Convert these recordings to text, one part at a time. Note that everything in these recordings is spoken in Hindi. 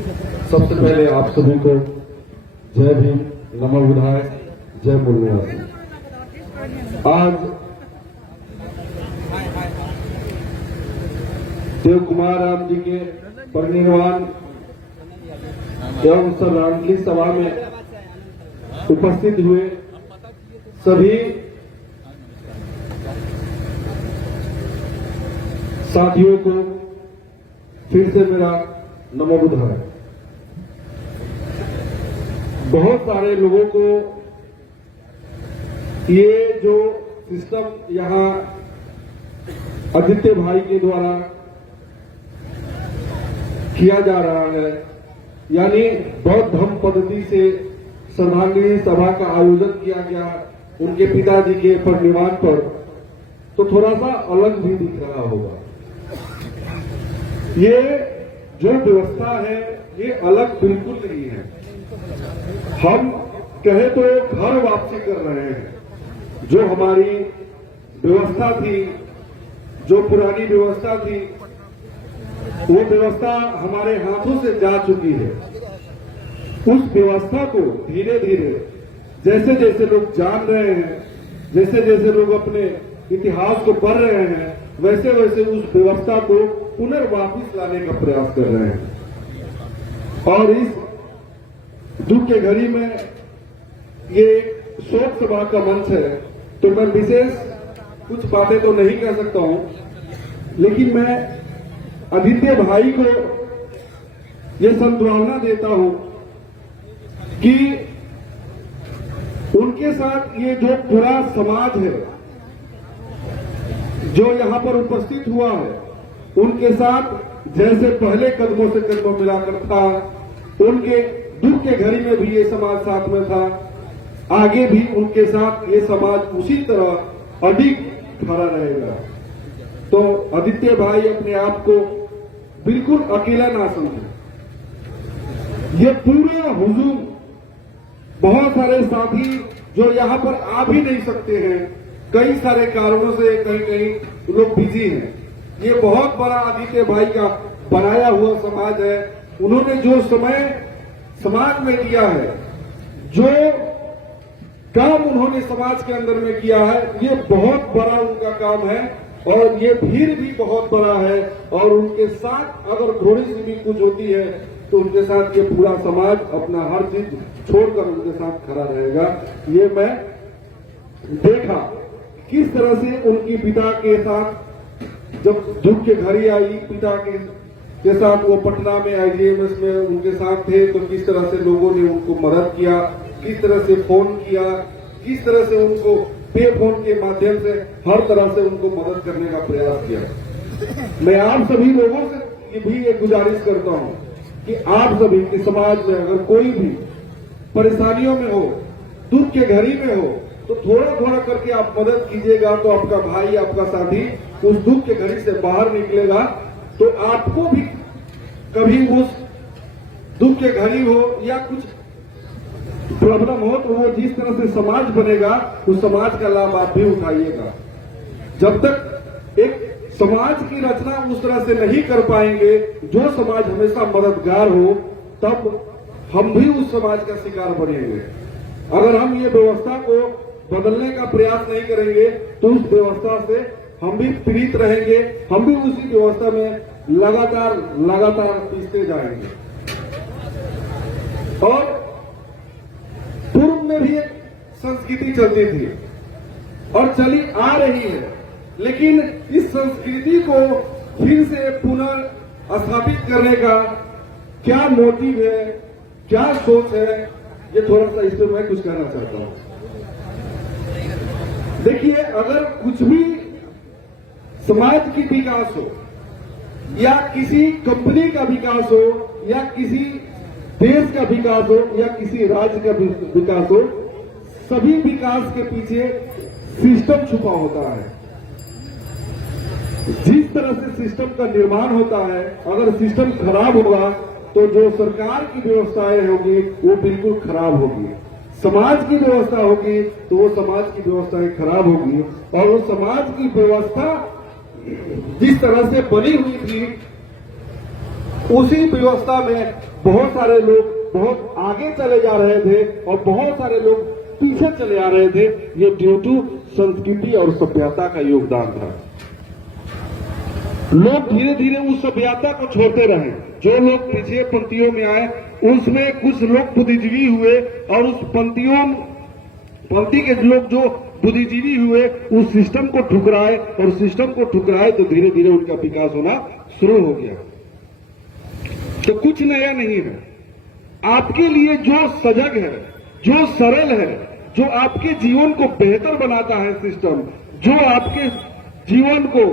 सबसे पहले आप सभी को जय भीम, नमो बुद्धाय, जय मुर्मूवासी। आज देव कुमार राम जी के परिनिर्वाण एवं श्रद्धांजलि सभा में उपस्थित हुए सभी साथियों को फिर से मेरा नमो बुद्धाय। बहुत सारे लोगों को ये जो सिस्टम यहाँ आदित्य भाई के द्वारा किया जा रहा है, यानी बौद्ध धर्म पद्धति से श्रद्धांजलि सभा का आयोजन किया गया उनके पिताजी के परिनिर्वाण पर, तो थोड़ा सा अलग भी दिख रहा होगा। ये जो व्यवस्था है ये अलग बिल्कुल नहीं है। हम कहे तो घर वापसी कर रहे हैं। जो हमारी व्यवस्था थी, जो पुरानी व्यवस्था थी, वो व्यवस्था हमारे हाथों से जा चुकी है। उस व्यवस्था को धीरे धीरे जैसे जैसे लोग जान रहे हैं, जैसे जैसे लोग अपने इतिहास को पढ़ रहे हैं, वैसे वैसे उस व्यवस्था को पुनर्वापिस लाने का प्रयास कर रहे हैं। और इस दुख के घड़ी में ये एक शोक सभा का मंच है, तो मैं विशेष कुछ बातें तो नहीं कह सकता हूं, लेकिन मैं आदित्य भाई को ये संभावना देता हूं कि उनके साथ ये जो पूरा समाज है जो यहां पर उपस्थित हुआ है, उनके साथ जैसे पहले कदमों से कदम मिलाकर था, उनके दुख के घड़ी में भी ये समाज साथ में था, आगे भी उनके साथ ये समाज उसी तरह अधिक खड़ा रहेगा। तो आदित्य भाई अपने आप को बिल्कुल अकेला ना समझे। ये पूरा हुजूम, बहुत सारे साथी जो यहाँ पर आ भी नहीं सकते हैं, कई सारे कारणों से कहीं कहीं लोग बिजी हैं। ये बहुत बड़ा आदित्य भाई का बनाया हुआ समाज है। उन्होंने जो समय समाज में किया है, जो काम उन्होंने समाज के अंदर में किया है, ये बहुत बड़ा उनका काम है और ये भीड़ भी बहुत बड़ा है। और उनके साथ अगर थोड़ी सी भी कुछ होती है तो उनके साथ ये पूरा समाज अपना हर चीज छोड़कर उनके साथ खड़ा रहेगा। ये मैं देखा किस तरह से उनकी पिता के साथ जब दुख के घड़ी आई, पिता के साथ वो पटना में आईजीएमएस में उनके साथ थे, तो किस तरह से लोगों ने उनको मदद किया, किस तरह से फोन किया, किस तरह से उनको पे फोन के माध्यम से हर तरह से उनको मदद करने का प्रयास किया। मैं आप सभी लोगों से भी एक गुजारिश करता हूं कि आप सभी के समाज में अगर कोई भी परेशानियों में हो, दुख के घड़ी में हो, तो थोड़ा थोड़ा करके आप मदद कीजिएगा, तो आपका भाई, आपका साथी उस दुख के घड़ी से बाहर निकलेगा। तो आपको भी कभी उस दुख के घड़ी हो या कुछ प्रॉब्लम हो, तो वो जिस तरह से समाज बनेगा, उस समाज का लाभ आप भी उठाइएगा। जब तक एक समाज की रचना उस तरह से नहीं कर पाएंगे जो समाज हमेशा मददगार हो, तब हम भी उस समाज का शिकार बनेंगे। अगर हम ये व्यवस्था को बदलने का प्रयास नहीं करेंगे तो उस व्यवस्था से हम भी पीड़ित रहेंगे, हम भी उसी व्यवस्था में लगातार पीसते जाएंगे। और पूर्व में भी एक संस्कृति चलती थी और चली आ रही है, लेकिन इस संस्कृति को फिर से पुनर्स्थापित करने का क्या मोटिव है, क्या सोच है, ये थोड़ा सा इस पर मैं कुछ कहना चाहता हूं। देखिए, अगर कुछ भी समाज की विकास हो या किसी कंपनी का विकास हो या किसी देश का विकास हो या किसी राज्य का विकास हो, सभी विकास के पीछे सिस्टम छुपा होता है। जिस तरह से सिस्टम का निर्माण होता है, अगर सिस्टम खराब होगा तो जो सरकार की व्यवस्थाएं होगी वो बिल्कुल खराब होगी। समाज की व्यवस्था होगी तो वो समाज की व्यवस्थाएं खराब होगी। और वो समाज की व्यवस्था जिस तरह से बनी हुई थी उसी व्यवस्था में बहुत सारे लोग बहुत आगे चले जा रहे थे और बहुत सारे लोग पीछे चले आ रहे थे। ये ड्यू टू संस्कृति और सभ्यता का योगदान था। लोग धीरे धीरे उस सभ्यता को छोड़ते रहे। जो लोग पीछे पंक्तियों में आए उसमें कुछ लोग बुद्धिजीवी हुए और उस पंक्ति के लोग जो बुद्धिजीवी हुए उस सिस्टम को ठुकराए और सिस्टम को ठुकराए तो धीरे धीरे उनका विकास होना शुरू हो गया। तो कुछ नया नहीं है। आपके लिए जो सजग है, जो सरल है, जो आपके जीवन को बेहतर बनाता है सिस्टम, जो आपके जीवन को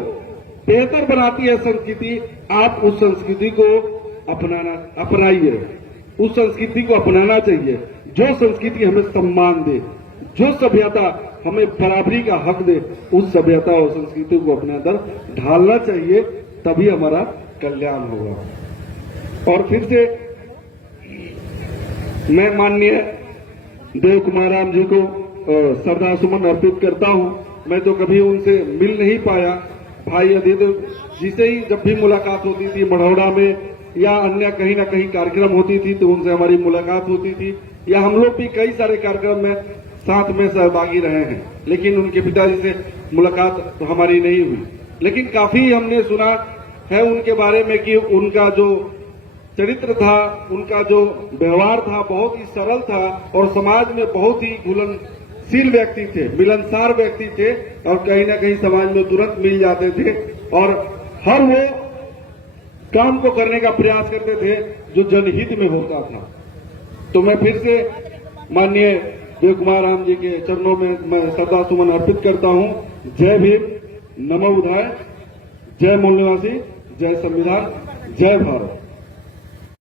बेहतर बनाती है संस्कृति, आप उस संस्कृति को अपनाइए। उस संस्कृति को अपनाना चाहिए जो संस्कृति हमें सम्मान दे, जो सभ्यता हमें बराबरी का हक दे, उस सभ्यता और संस्कृति को अपने अंदर ढालना चाहिए, तभी हमारा कल्याण होगा। और फिर से मैं माननीय देव कुमार राम जी को श्रद्धा सुमन अर्पित करता हूं। मैं तो कभी उनसे मिल नहीं पाया। भाई अदित जी से ही जब भी मुलाकात होती थी मढ़ौरा में या अन्य कहीं ना कहीं कार्यक्रम होती थी तो उनसे हमारी मुलाकात होती थी, या हम लोग भी कई सारे कार्यक्रम में साथ में सहभागी रहे हैं, लेकिन उनके पिताजी से मुलाकात तो हमारी नहीं हुई। लेकिन काफी हमने सुना है उनके बारे में कि उनका जो चरित्र था, उनका जो व्यवहार था बहुत ही सरल था और समाज में बहुत ही घुलनशील व्यक्ति थे, मिलनसार व्यक्ति थे और कहीं ना कहीं समाज में तुरंत मिल जाते थे और हर वो काम को करने का प्रयास करते थे जो जनहित में होता था। तो मैं फिर से माननीय देव कुमार राम जी के चरणों में मैं श्रद्धा सुमन अर्पित करता हूं। जय भीम, नमो बुद्धाय, जय मूल निवासी, जय संविधान, जय भारत।